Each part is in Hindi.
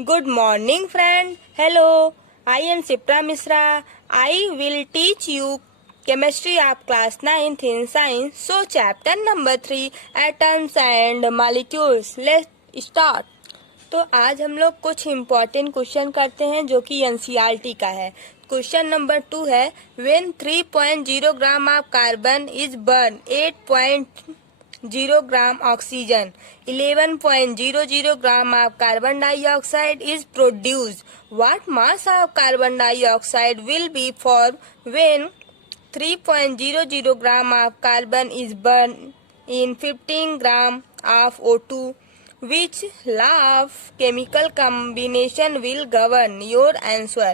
Good morning, friend. Hello, I am Sipra Misra. I will teach you chemistry of class 9th in science. So, chapter number 3, atoms and molecules. Let's start. तो आज हम लोग कुछ इम्पोर्टेंट क्वेश्चन करते हैं जो कि एनसीईआरटी का है। क्वेश्चन नंबर 2 है, when 3.0 gram of carbon is burn 8.0 gram oxygen 11.00 gram of carbon dioxide is produced, what mass of carbon dioxide will be form when 3.00 gram of carbon is burn in 15 gram of O2. Which law of chemical combination will govern your answer?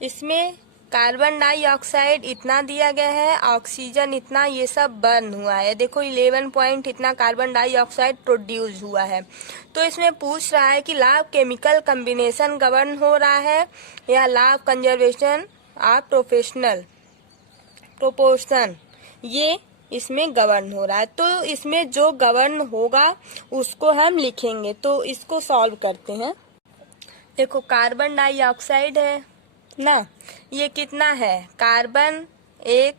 इसमें कार्बन डाइऑक्साइड इतना दिया गया है, ऑक्सीजन इतना, ये सब बर्न हुआ है। देखो 11 पॉइंट इतना कार्बन डाइऑक्साइड प्रोड्यूस हुआ है। तो इसमें पूछ रहा है कि law of chemical combination govern हो रहा है या law of conservation of proportion, ये इसमें गवर्न हो रहा है। तो इसमें जो गवर्न होगा उसको हम लिखेंगे। तो इसको सॉल्व करते हैं। देखो कार्बन डाइऑक्साइड है ना, ये कितना है, कार्बन 1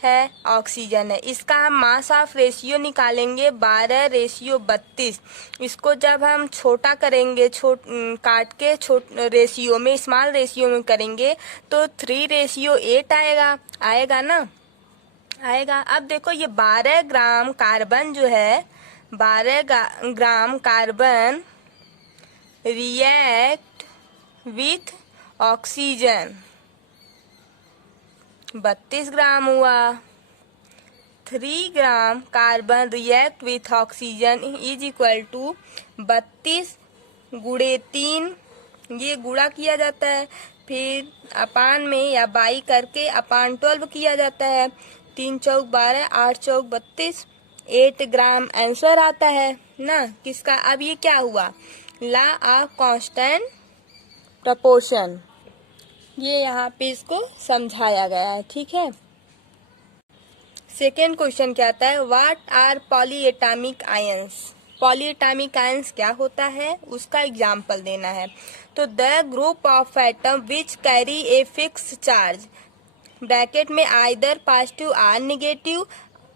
है, ऑक्सीजन है। इसका हम मास ऑफ रेशियो निकालेंगे 12:32। इसको जब हम छोटा करेंगे, काट के रेशियो में, स्मॉल रेशियो में करेंगे तो 3:8 आएगा ना, आएगा। अब देखो ये 12 ग्राम कार्बन जो है, 12 gram carbon react with oxygen 32 gram हुआ। 3 gram carbon react with oxygen is equal to 32 गुणे 3, ये गुणा किया जाता है, फिर अपान में या बाई करके अपान 12 किया जाता है। 3 चौक 12, 8 चौक 32, 8 ग्राम आंसर आता है ना किसका। अब ये क्या हुआ, लॉ ऑफ कांस्टेंट प्रोपोर्शन, ये यहाँ पे इसको समझाया गया है, ठीक है। सेकेंड क्वेश्चन क्या आता है, what are polyatomic ions. Polyatomic ions क्या होता है, उसका एग्जाम्पल देना है। तो the group of atom which carry a fix charge, bracket में आइदर पॉजिटिव और negative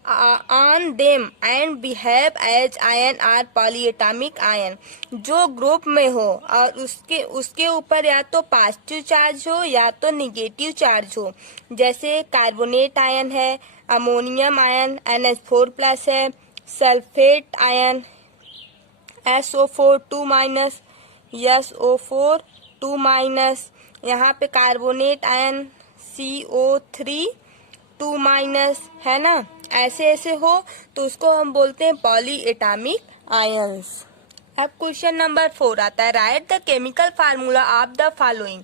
on them and behave as ion are polyatomic ion. जो ग्रुप में हो और उसके ऊपर या तो पॉजिटिव चार्ज हो या तो नेगेटिव चार्ज हो, जैसे कार्बोनेट आयन है, अमोनियम आयन NH4+ है, सल्फेट आयन SO4 2-, SO4 2-, यहाँ पे कार्बोनेट आयन CO3 2- है ना, ऐसे ऐसे हो तो उसको हम बोलते हैं पॉलीएटॉमिक आयंस। अब क्वेश्चन नंबर 4 आता है, right the chemical formula of the following.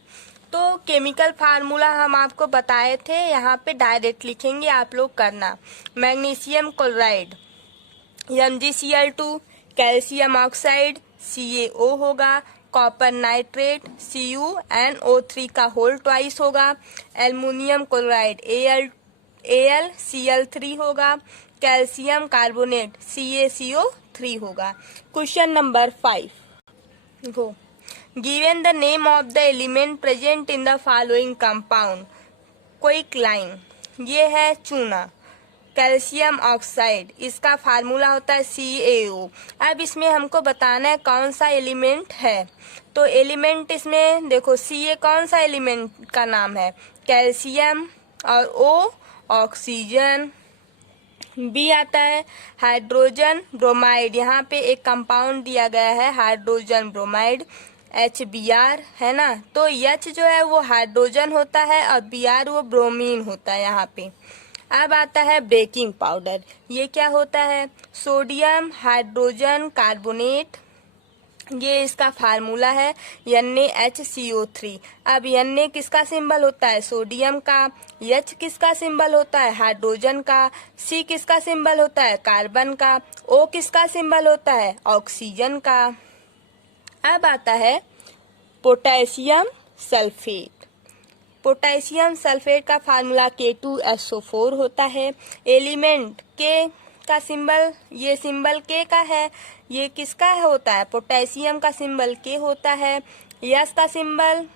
तो केमिकल फार्मूला हम आपको बताए थे, यहाँ पे डायरेक्ट लिखेंगे, आप लोग करना। Magnesium chloride MgCl2, calcium oxide CaO होगा, कॉपर नाइट्रेट CuNO3 का होल ट्वाइस होगा, एल्युमिनियम क्लोराइड AlCl3 होगा, कैल्शियम कार्बोनेट CaCO3 होगा। Question number 5 go, given the name of the element present in the following compound. Quick line, ये है चूना, कैल्शियम ऑक्साइड, इसका फार्मूला होता है CaO। अब इसमें हमको बताना है कौन सा एलिमेंट है। तो एलिमेंट इसमें देखो, Ca कौन सा एलिमेंट का नाम है, कैल्शियम, और O ऑक्सीजन। B आता है हाइड्रोजन ब्रोमाइड, यहाँ पे एक कंपाउंड दिया गया है हाइड्रोजन ब्रोमाइड HBr, है ना। तो H जो है वो हाइड्रोजन होता है और Br वो ब्रोमीन होता है यहाँ पे। अब आता है बेकिंग पाउडर, ये क्या होता है, सोडियम हाइड्रोजन कार्बोनेट, ये इसका फार्मूला है NaHCO3। अब Na किसका सिंबल होता है, सोडियम का, H किसका सिंबल होता है, हाइड्रोजन का, C किसका सिंबल होता है, कार्बन का, O किसका सिंबल होता है, ऑक्सीजन का। अब आता है पोटेशियम सल्फेट। पोटेशियम सल्फेट का फार्मूला K2SO4 होता है। एलिमेंट के का सिंबल, ये सिंबल के का है, ये किसका होता है, पोटेशियम का सिंबल के होता है। यस का सिंबल,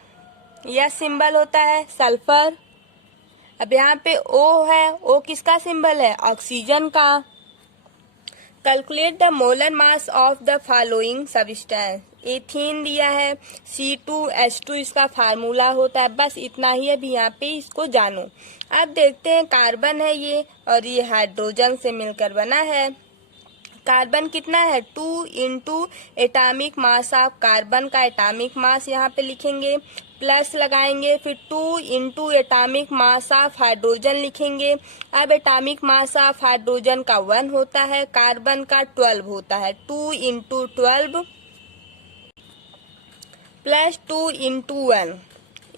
यस सिंबल होता है सल्फर। अब यहाँ पे ओ है, ओ किसका सिंबल है, ऑक्सीजन का। Calculate the molar mass of the following substance. Ethene दिया है, C2H2 इसका फार्मूला होता है। बस इतना ही, अभी यहाँ पे इसको जानो। अब देखते हैं, कार्बन है ये और ये हाइड्रोजन से मिलकर बना है। कार्बन कितना है, 2 into atomic mass of carbon का एटामिक मास यहाँ पे लिखेंगे, प्लस लगाएंगे, फिर 2 into atomic mass of hydrogen लिखेंगे। अब एटामिक मास ऑफ हाइड्रोजन का 1 होता है, कार्बन का 12 होता है। 2 इंटू 12 प्लस 2 इंटू 1,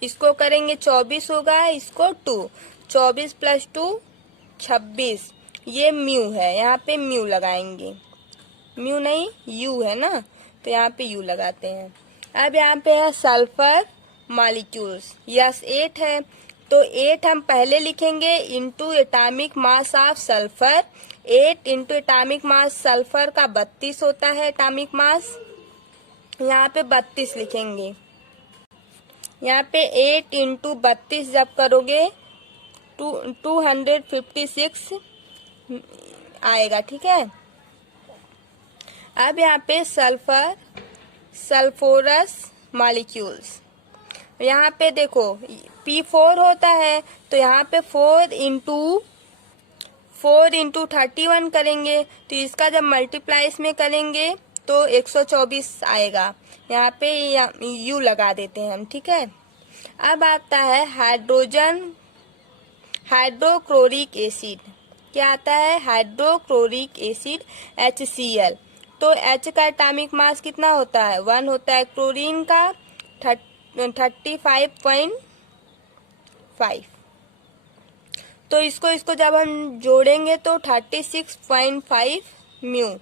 इसको करेंगे 24 होगा, इसको 2, 24 प्लस 2 26। ये म्यू है, यहाँ पे म्यू लगाएंगे, म्यू नहीं यू है ना, तो यहाँ पे यू लगाते हैं। अब यहाँ पे है सल्फर मॉलिक्यूल्स, यस 8 है, तो 8 हम पहले लिखेंगे into atomic mass of sulphur. 8 into atomic mass sulphur का 32 होता है एटामिक मास, यहाँ पे 32 लिखेंगे। यहाँ पे 8 इंटू 32 जब करोगे 256 आएगा, ठीक है। अब यहाँ पे सल्फर सल्फोरस मॉलिक्यूल्स, यहाँ पे देखो P4 होता है, तो यहाँ पे 4 इंटू 31 करेंगे, तो इसका जब मल्टीप्लाई इसमें करेंगे तो 124 आएगा। यहाँ पे यू लगा देते हैं हम, ठीक है। अब आता है हाइड्रोक्लोरिक एसिड, क्या आता है, हाइड्रोक्लोरिक एसिड HCl। तो H का एटॉमिक मास कितना होता है, 1 होता है। क्लोरीन का 35.5, तो इसको जब हम जोड़ेंगे तो 36.5 म्यू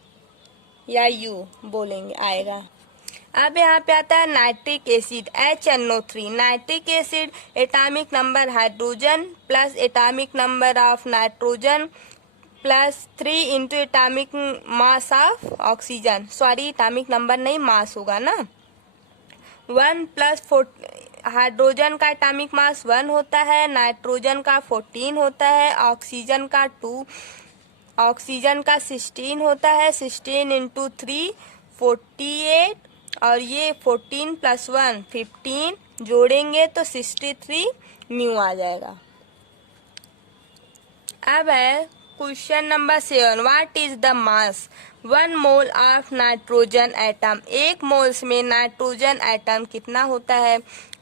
या यू बोलेंगे आएगा। अब यहाँ पे आता है nitric acid HNO3। Nitric acid atomic number hydrogen plus atomic number of nitrogen plus 3 into atomic mass of oxygen, sorry atomic number नहीं मास होगा ना, 1 प्लस हाइड्रोजन का एटॉमिक मास 1 होता है, नाइट्रोजन का 14 होता है, ऑक्सीजन का 2, ऑक्सीजन का 16 होता है। 16 इंटू 3 48, और ये 14 प्लस 1 15, जोड़ेंगे तो 63 म्यू आ जाएगा। अब है question number 7, what is the mass 1 mole of nitrogen atom. 1 moles में नाइट्रोजन एटम कितना होता है,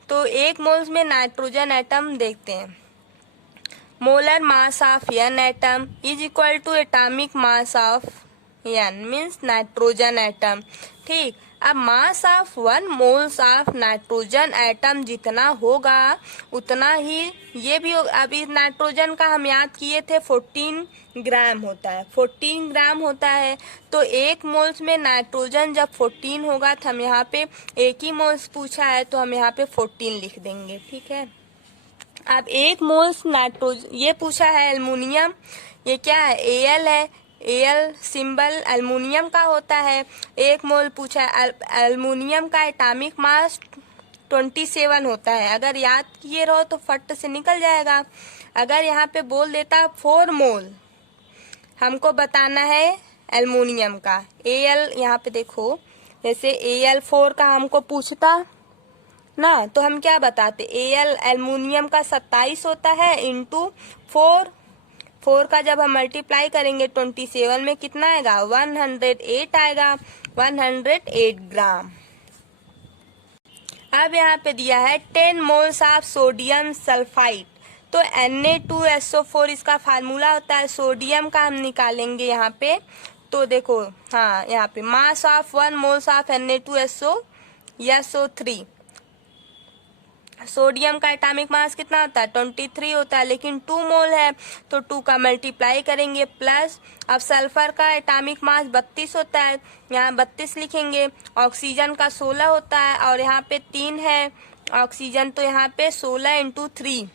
तो 1 मोल्स में नाइट्रोजन एटम देखते हैं। Molar mass of n atom is equal to atomic mass of n means nitrogen atom, ठीक। अब mass of 1 moles of nitrogen atom जितना होगा उतना ही ये भी होगा। अभी नाइट्रोजन का हम याद किए थे 14 ग्राम होता है, 14 ग्राम होता है। तो 1 मोल्स में नाइट्रोजन जब 14 होगा तो हम यहाँ पे 1 ही मोल्स पूछा है तो हम यहाँ पे 14 लिख देंगे, ठीक है। अब 1 मोल्स नाइट्रोजन, ये पूछा है एल्युमिनियम, ये क्या है Al है, Al सिंबल एल्युमिनियम का होता है। 1 मोल पूछा है, एल्युमिनियम का एटॉमिक मास 27 होता है। अगर याद किए रहो तो फट से निकल जाएगा। अगर यहाँ पे बोल देता 4 मोल, हमको बताना है एल्युमिनियम का, Al यहाँ पे देखो, जैसे Al4 का हमको पूछता ना, तो हम क्या बताते, Al एल्युमिनियम का 27 होता है इंटू 4 का जब हम मल्टीप्लाई करेंगे 27 में कितना आएगा, 108 आएगा, 108 ग्राम। अब यहाँ पे दिया है 10 मोल्स ऑफ सोडियम सल्फाइड, तो Na2SO4 इसका फार्मूला होता है। सोडियम का हम निकालेंगे यहाँ पे, तो देखो हाँ यहाँ पे मास of 1 moles of Na2SO3, sodium का एटॉमिक मास कितना होता है 23 होता है, लेकिन 2 मोल है तो 2 का मल्टीप्लाई करेंगे प्लस। अब सल्फर का एटॉमिक मास 32 होता है, यहाँ 32 लिखेंगे। ऑक्सीजन का 16 होता है और यहाँ पे 3 है ऑक्सीजन, तो यहाँ पे 16 इंटू 3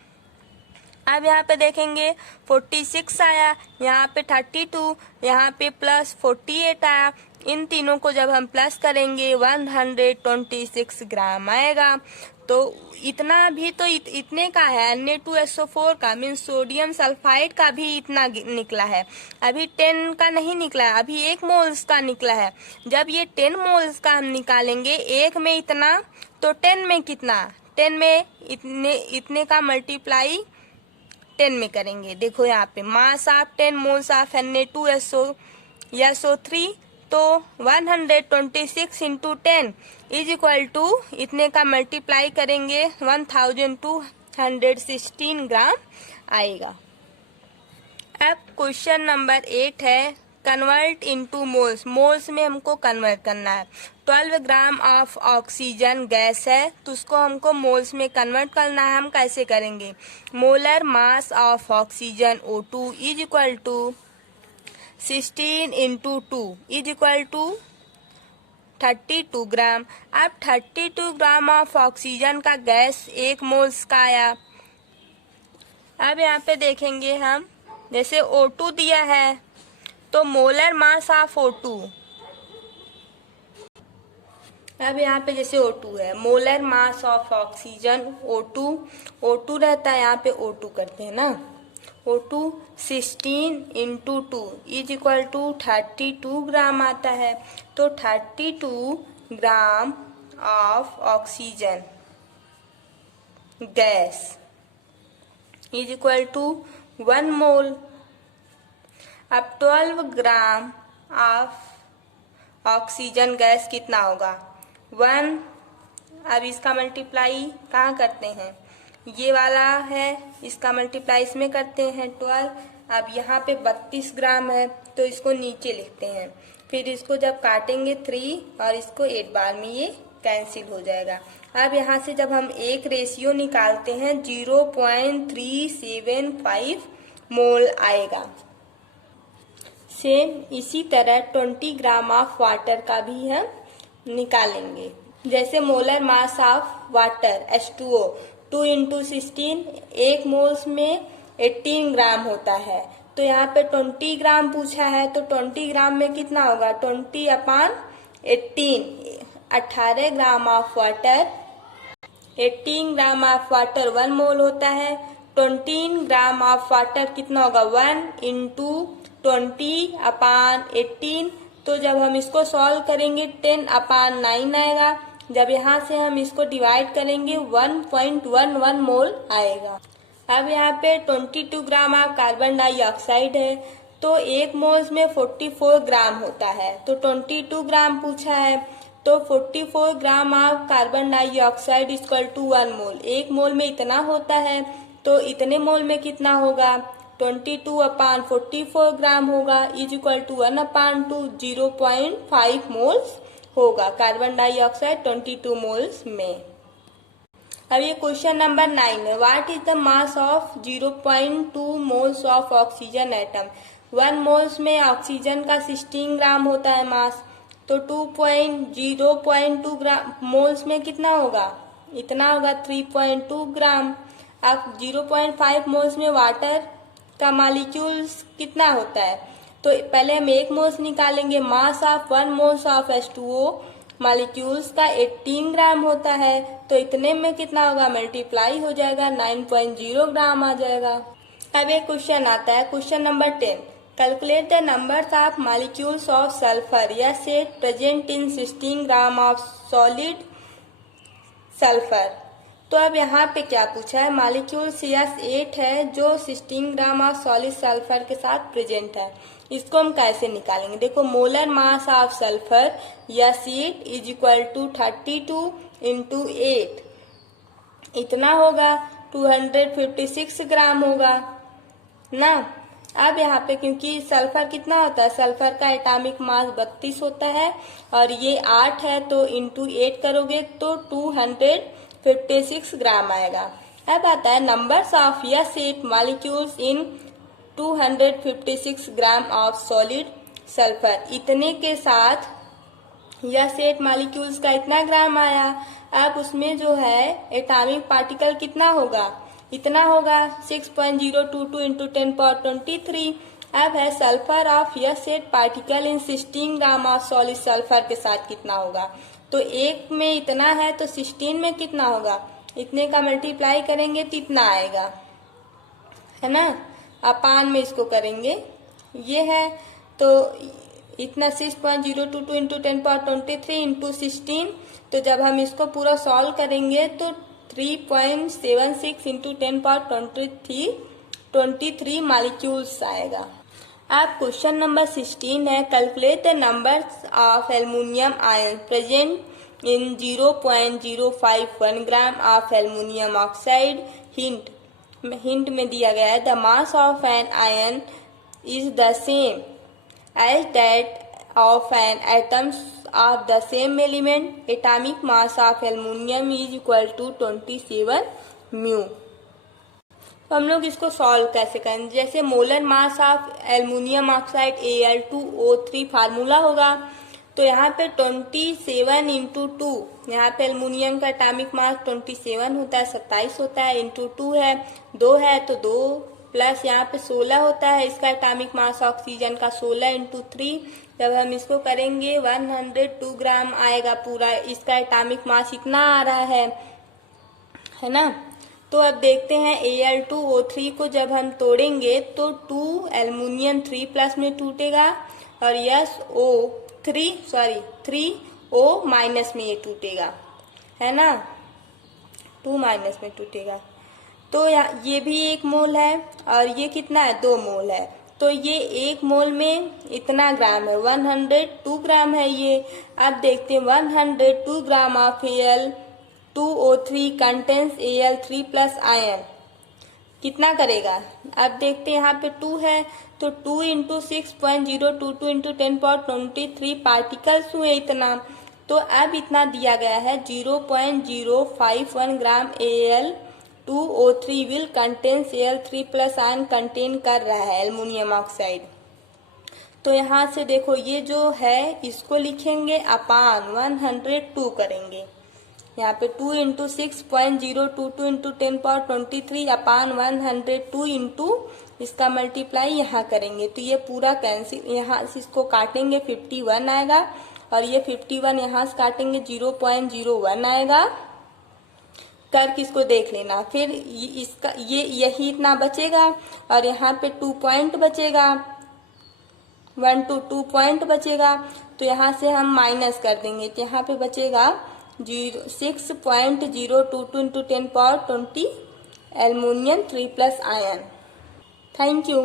अब यहाँ पे देखेंगे 46 आया, यहाँ पे 32, यहाँ पे प्लस 48 आया। इन तीनों को जब हम प्लस करेंगे 126 ग्राम आएगा। तो इतना भी तो इतने का है, Na2SO4 का मीन्स सोडियम सल्फाइड का भी इतना निकला है। अभी 10 का नहीं निकला है, अभी 1 मोल्स का निकला है। जब ये 10 मोल्स का हम निकालेंगे, 1 में इतना तो 10 में कितना, 10 में इतने का मल्टीप्लाई 10 में करेंगे। देखो यहाँ पे mass of 10 moles of Na2SO3, तो 126 इंटू 10 इज इक्वल टू इतने का मल्टीप्लाई करेंगे 1216 ग्राम आएगा। अब क्वेश्चन नंबर 8 है कन्वर्ट इनटू मोल्स। मोल्स में हमको कन्वर्ट करना है। 12 ग्राम ऑफ ऑक्सीजन गैस है तो उसको हमको मोल्स में कन्वर्ट करना है। हम कैसे करेंगे? Molar mass of oxygen O2 is equal to 16 into 2 is equal to 32 gram. अब 32 ग्राम ऑफ ऑक्सीजन का गैस 1 मोल्स का आया। अब यहाँ पे देखेंगे हम, जैसे O2 दिया है तो मोलर मास ऑफ O2, अब यहाँ पे जैसे O2 है, molar mass of oxygen O2 रहता है, यहाँ पे O2 करते हैं ना, O2 16 into 2 is equal to 32 gram आता है। तो 32 gram of oxygen gas is equal to 1 mole. अब 12 ग्राम ऑफ ऑक्सीजन गैस कितना होगा? 1। अब इसका मल्टीप्लाई कहाँ करते हैं? ये वाला है, इसका मल्टीप्लाई इसमें करते हैं 12। अब यहाँ पे 32 ग्राम है तो इसको नीचे लिखते हैं, फिर इसको जब काटेंगे 3 और इसको 8 बार में ये कैंसिल हो जाएगा। अब यहाँ से जब हम एक रेशियो निकालते हैं 0.375 मोल आएगा। सेम इसी तरह 20 ग्राम ऑफ वाटर का भी हम निकालेंगे। जैसे molar mass of water H2O 2 into 16, 1 moles में 18 ग्राम होता है। तो यहाँ पे 20 ग्राम पूछा है तो 20 ग्राम में कितना होगा? 20/18, 18 gram of water, 18 gram of water 1 मोल होता है। 20 ग्राम ऑफ वाटर कितना होगा? 1 इंटू 20/18। तो जब हम इसको सॉल्व करेंगे 10/9 आएगा। जब यहाँ से हम इसको डिवाइड करेंगे 1.11 मोल आएगा। अब यहाँ पे 22 ग्राम ऑफ कार्बन डाइऑक्साइड है तो 1 मोल्स में 44 ग्राम होता है। तो 22 ग्राम पूछा है तो 44 gram of carbon dioxide equal to 1 mole. 1 mole में इतना होता है तो इतने मोल में कितना होगा? 22/44 ग्राम होगा इज इक्वल टू 1/2, 0.5 मोल्स होगा कार्बन डाइऑक्साइड 22 मोल्स में। अब ये क्वेश्चन नंबर 9 है। What is the mass of 0.2 moles of oxygen atom? 1 moles में ऑक्सीजन का 16 ग्राम होता है मास, तो 0.2 ग्राम मोल्स में कितना होगा? इतना होगा 3.2 ग्राम। अब 0.5 मोल्स में वाटर का मॉलिक्यूल्स कितना होता है? तो पहले हम 1 मोल्स निकालेंगे। मास of 1 moles of H2O molecules का 18 ग्राम होता है तो इतने में कितना होगा? मल्टीप्लाई हो जाएगा 9.0 ग्राम आ जाएगा। अब एक क्वेश्चन आता है, question number 10। Calculate the numbers of molecules of sulphur या set present in 16 gram of solid sulphur. तो अब यहाँ पे क्या पूछा है? मॉलिक्यूल CS8 है जो 16 ग्राम ऑफ सॉलिड सल्फर के साथ प्रेजेंट है। इसको हम कैसे निकालेंगे? देखो, मोलर मास ऑफ सल्फर या सीट इज इक्वल टू 32 इंटू 8, इतना होगा 256 ग्राम होगा ना। अब यहाँ पे क्योंकि सल्फर कितना होता है? सल्फर का एटॉमिक मास 32 होता है और ये 8 है तो इंटू 8 करोगे तो 256 ग्राम आएगा। अब आता है numbers of yes 8 molecules in 256 gram of solid sulphur. इतने के साथ यस 8 मॉलिक्यूल्स का इतना ग्राम आया। अब उसमें जो है एटॉमिक पार्टिकल कितना होगा? इतना होगा 6.022 इंटू 10^23। अब है sulphur of yes set particle in 16 gram of solid sulphur के साथ कितना होगा। तो एक में इतना है तो 16 में कितना होगा, इतने का मल्टीप्लाई करेंगे तो इतना आएगा, है ना। अपान में इसको करेंगे, ये है तो इतना 6.022 इंटू 10^23 इंटू 16। तो जब हम इसको पूरा सॉल्व करेंगे तो 3.76 इंटू 10^23 मॉलिक्यूल्स आएगा। अब क्वेश्चन नंबर 16 है, calculate the numbers of aluminium ion present in 0.051 gram of aluminium oxide. Hint में दिया गया है the mass of an ion is the same as that of an atoms of the same element. Atomic mass of aluminium is equal to 27 mu. तो हम लोग इसको सॉल्व कैसे करें, जैसे molar mass of aluminium oxide Al2O3 formula होगा। तो यहाँ पे 27 इंटू 2, यहाँ पे एल्युमिनियम का एटॉमिक मास 27 होता है, 27 होता है, इंटू 2 है, 2 है तो 2 प्लस यहाँ पे 16 होता है इसका एटॉमिक मास ऑक्सीजन का, 16 इंटू 3। जब हम इसको करेंगे 102 ग्राम आएगा पूरा, इसका एटॉमिक मास इतना आ रहा है ना। तो अब देखते हैं Al2O3 को जब हम तोड़ेंगे तो 2 एल्युमिनियम 3 प्लस में टूटेगा और थ्री O माइनस में ये टूटेगा, है ना, 2 माइनस में टूटेगा। तो ये भी 1 मोल है और ये कितना है, 2 मोल है। तो ये 1 मोल में इतना ग्राम है, 102 ग्राम है ये। अब देखते हैं 102 gram of Al2O3 contains Al3 plus ion कितना करेगा। अब देखते हैं यहाँ पे 2 है तो 2 इंटू 6.022 इंटू 10^23 पार्टिकल्स हुए इतना। तो अब इतना दिया गया है 0.051 ग्राम Al2O3 will contains Al3 plus ion contain कर रहा है एल्युमिनियम ऑक्साइड। तो यहाँ से देखो ये जो है इसको लिखेंगे अपान 102 करेंगे, यहाँ पे 2 इंटू 6.022 इंटू 10^23 अपान 102 इंटू इसका मल्टीप्लाई यहाँ करेंगे तो ये पूरा कैंसिल, यहाँ से इसको काटेंगे 51 आएगा और ये 51 यहाँ से काटेंगे 0.01 आएगा। करके इसको देख लेना, फिर इसका यही इतना बचेगा और यहाँ पे 2 पॉइंट बचेगा, 1 to 2 पॉइंट बचेगा। तो यहाँ से हम माइनस कर देंगे तो यहाँ पे बचेगा 6.022 into 10^20 aluminium 3 plus ion. Thank you.